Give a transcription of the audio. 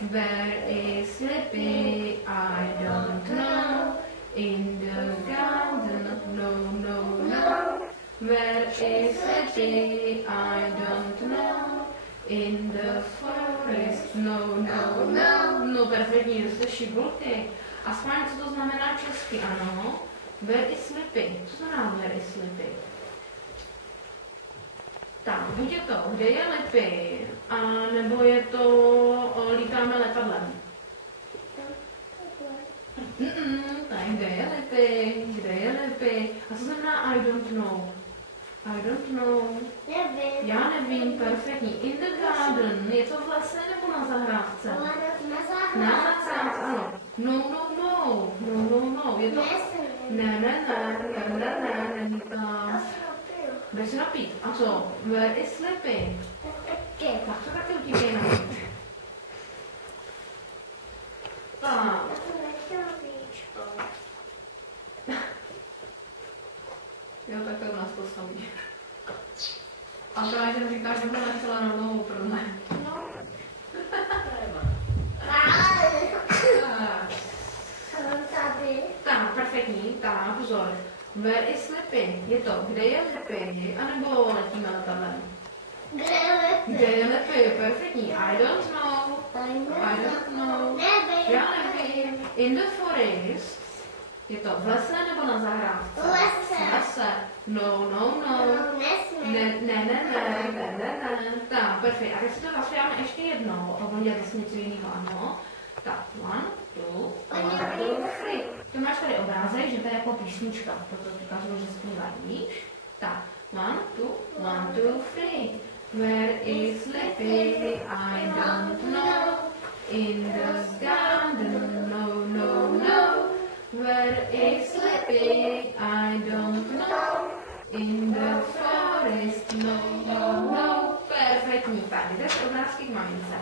Where is Slippy? I don't know. In the garden, no, no, no. Where is Slippy? I don't know. In the forest, no, no, no. No, perfektní, to jste šibolky. A schválně, co to znamená česky, ano. Where is Slippy? Co znamená where is Slippy? Tak, buď je to, kde je Lippy, a nebo je to lítáme letadlem. Tak, kde je Lippy? Kde je Lippy? A co znamená I don't know? I don't know. Nevím. Já nevím, perfektní. In the garden, je to v lese nebo na zahrádce? Na zahrádce, ano. No, no, no. No, no, no. Je to... Ne, není to... Jde se napít. A co? Where is Slippy? Tak to taky utíkej napít. Tak. Jo, tak to u nás postaví. A právě, že říká, že ho nechcela na nohou prodle. No. Tak, perfektní. Tak, pozor. Where is Slippy? Je to, kde je Lippy, anebo letíme letadlem? Kde je Lippy? Perfektní. I don't know. I don't know. Já nevím. In the forest. Je to v lese nebo na zahrádce? V lese. No. Ne. Tak, perfekt. A když si to zaspíváme ještě jednou, a bude to něco jiného, ano. Tak, 1, 2, 3. Tu máš tady obrázek, že to je jako písnička, proto ukážu, že zpívá, víš? Tak, 1, 2, 3. Where is Lippy? I don't know. In the garden, no. Where is Lippy? I don't know. In the forest, no. Perfektní. Tak, jdete obrázky k mamince.